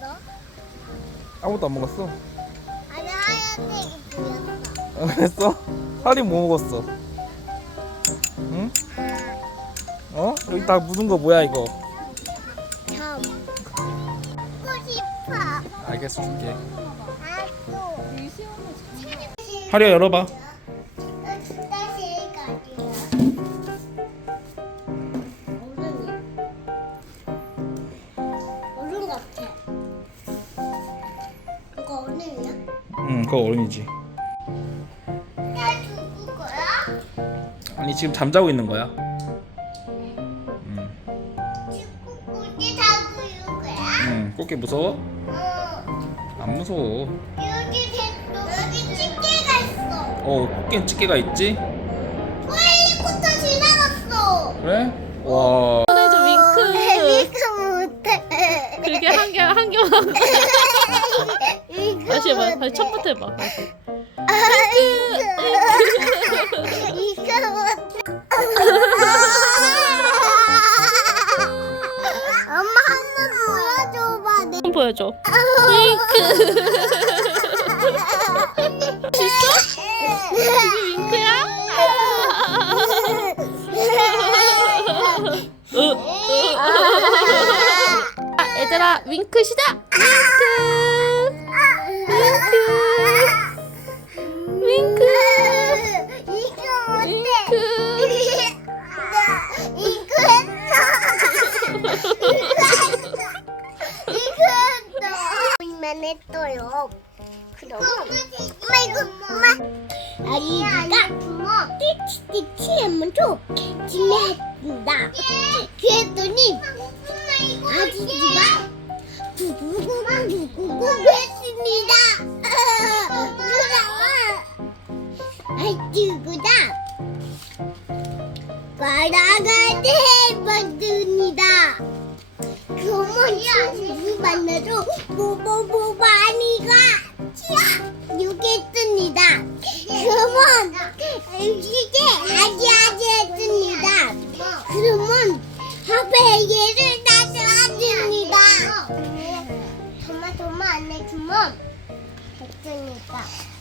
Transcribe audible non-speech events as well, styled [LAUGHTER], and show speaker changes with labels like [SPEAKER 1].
[SPEAKER 1] 먹
[SPEAKER 2] 아무것도 안 먹었어.
[SPEAKER 1] 아니 하어
[SPEAKER 2] 할인 뭐 먹었어? 응? 아. 어? 여기 아. 다 묻은 거 뭐야 이거?
[SPEAKER 1] 아.
[SPEAKER 2] 알겠어 줄게. 할인 열어봐.
[SPEAKER 1] 응,
[SPEAKER 2] 음, 그거 어른이지.
[SPEAKER 1] 내가 죽 거야?
[SPEAKER 2] 아니, 지금 잠자고 있는 거야. 응.
[SPEAKER 1] 음. 죽고 거야?
[SPEAKER 2] 음, 무서워? 응. 안 무서워.
[SPEAKER 1] 여기 또 여기 찌개가 있어.
[SPEAKER 2] 어, 꽃 찌개가 있지?
[SPEAKER 1] 헬리콥터 응. 지나갔어.
[SPEAKER 2] 그래? 어. 와.
[SPEAKER 3] 오늘 어, 좀
[SPEAKER 1] 윙크. 윙크 못해.
[SPEAKER 3] 그게 한겨, 한겨. 한, 개, 한개 [LAUGHS] 다시 해봐. 다시 첫 번째 해봐. 아, 못해. [LAUGHS]
[SPEAKER 1] 이거 못해. 아, 엄마 한
[SPEAKER 3] 번 보여줘 봐. 내... 한번 보여줘. 윙크. 진짜? [LAUGHS] 네. 이게 윙크야? 음. [LAUGHS] 어. 아, 얘들아 윙크시다. 윙크.
[SPEAKER 1] 또요 그럼 마 이거 아이가 띠치띠치 하면 좋 진행했다. 그랬더니 아지지마 구구구구구구구 했습니다. 아이구구다 바다가 대박입니다. 그어머 반으로 보보보바니가 보 유기했습니다. 그러면 이게 아지아지했습니다. 그러면 앞에 얘를 따져왔습니다. 정말 정말 안 해주면 했습니다.